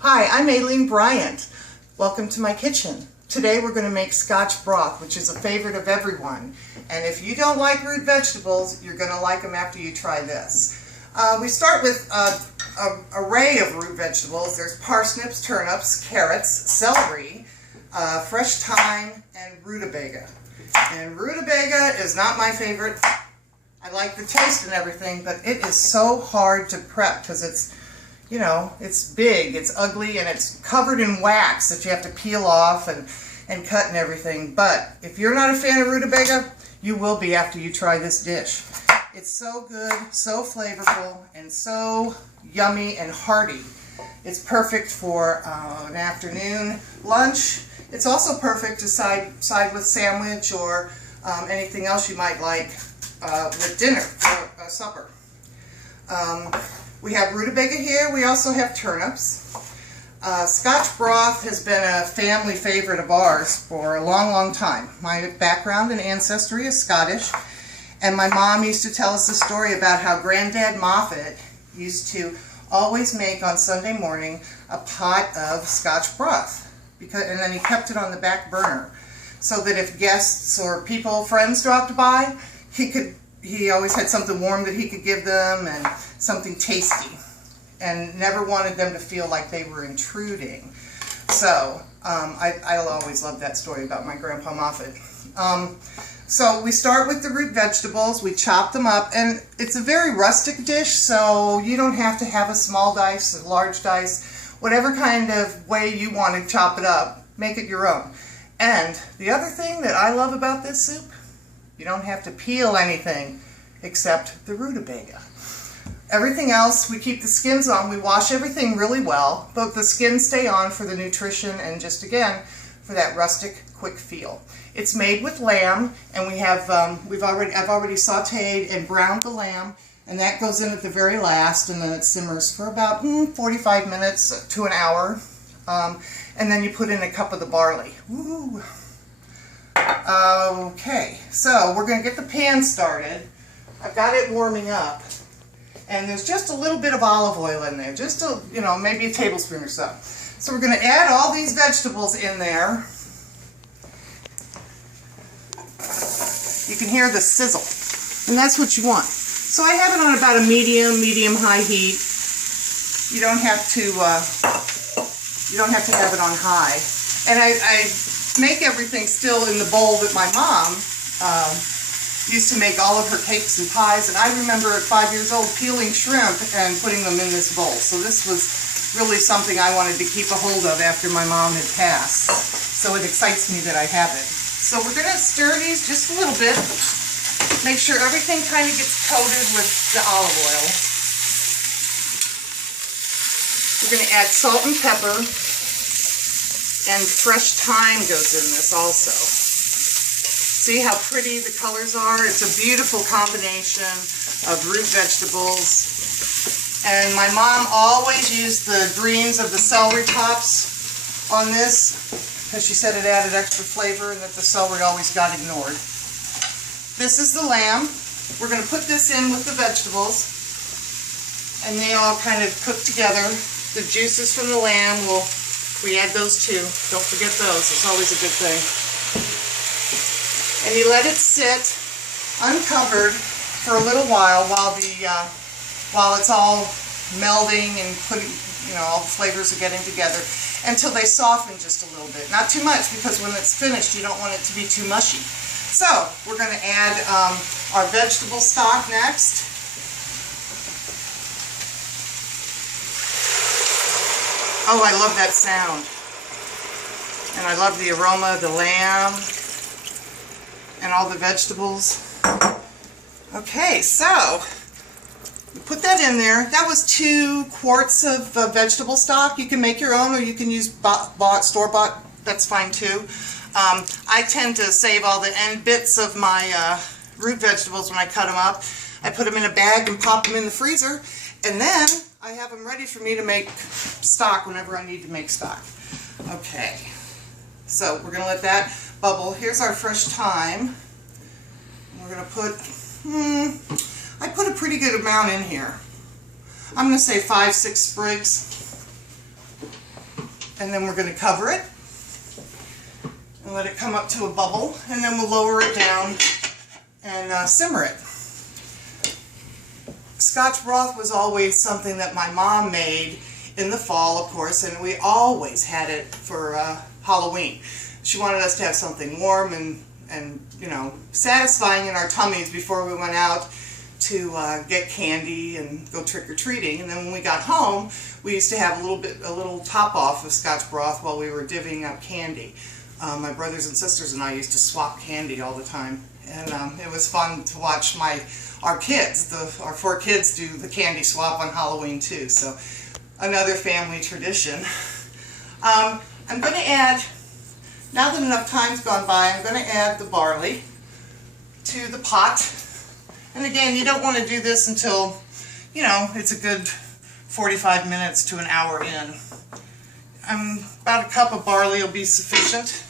Hi, I'm Ailean Bryant. Welcome to my kitchen. Today we're going to make Scotch broth, which is a favorite of everyone. And if you don't like root vegetables, you're going to like them after you try this. We start with an array of root vegetables. There's parsnips, turnips, carrots, celery, fresh thyme, and rutabaga. And rutabaga is not my favorite. I like the taste and everything, but it is so hard to prep because it's big, it's ugly, and it's covered in wax that you have to peel off and cut and everything. But if you're not a fan of rutabaga, you will be after you try this dish. It's so good, so flavorful, and so yummy and hearty. It's perfect for an afternoon lunch. It's also perfect to side with sandwich or anything else you might like with dinner or supper. We have rutabaga here. We also have turnips. Scotch broth has been a family favorite of ours for a long, long time. My background and ancestry is Scottish, and my mom used to tell us a story about how Granddad Moffat used to always make on Sunday morning a pot of Scotch broth, and then he kept it on the back burner so that if guests or friends dropped by, he always had something warm that he could give them and something tasty, and never wanted them to feel like they were intruding. So I'll always love that story about my Grandpa Moffat. So we start with the root vegetables. We chop them up, and it's a very rustic dish, so you don't have to have a small dice, a large dice, whatever kind of way you want to chop it up, make it your own. And the other thing that I love about this soup, you don't have to peel anything except the rutabaga. Everything else, we keep the skins on. We wash everything really well, but the skins stay on for the nutrition and just again for that rustic, quick feel. It's made with lamb, and I've already sautéed and browned the lamb, and that goes in at the very last, and then it simmers for about 45 minutes to an hour, and then you put in a cup of the barley. Woo! Okay, so we're going to get the pan started. I've got it warming up, and there's just a little bit of olive oil in there, just maybe a tablespoon or so. So we're going to add all these vegetables in there. You can hear the sizzle, and that's what you want. So I have it on about a medium-high heat. You don't have to have it on high. And I make everything still in the bowl that my mom used to make all of her cakes and pies, and I remember at 5 years old peeling shrimp and putting them in this bowl. So this was really something I wanted to keep a hold of after my mom had passed. So it excites me that I have it. So we're going to stir these just a little bit. Make sure everything kind of gets coated with the olive oil. We're going to add salt and pepper. And fresh thyme goes in this also. See how pretty the colors are? It's a beautiful combination of root vegetables. And my mom always used the greens of the celery tops on this because she said it added extra flavor and that the celery always got ignored. This is the lamb. We're going to put this in with the vegetables, and they all kind of cook together. The juices from the lamb we add those too. Don't forget those. It's always a good thing. And you let it sit uncovered for a little while while it's all melding and putting, all the flavors are getting together until they soften just a little bit. Not too much, because when it's finished you don't want it to be too mushy. So we're going to add our vegetable stock next. Oh, I love that sound. And I love the aroma of the lamb and all the vegetables. Okay, so we put that in there. That was 2 quarts of vegetable stock. You can make your own, or you can use store-bought. That's fine too. I tend to save all the end bits of my root vegetables when I cut them up. I put them in a bag and pop them in the freezer, and then I have them ready for me to make stock whenever I need to make stock. Okay, so we're going to let that bubble. Here's our fresh thyme. We're going to put, I put a pretty good amount in here. I'm going to say 5-6 sprigs. And then we're going to cover it and let it come up to a bubble, and then we'll lower it down and simmer it. Scotch broth was always something that my mom made in the fall, of course, and we always had it for Halloween. She wanted us to have something warm and you know, satisfying in our tummies before we went out to get candy and go trick-or-treating. And then when we got home, we used to have a little top off of Scotch broth while we were divvying out candy. My brothers and sisters and I used to swap candy all the time, and it was fun to watch our kids, our 4 kids, do the candy swap on Halloween too. So another family tradition. I'm going to add, now that enough time's gone by, I'm going to add the barley to the pot. And again, you don't want to do this until, you know, it's a good 45 minutes to an hour in. About a cup of barley will be sufficient.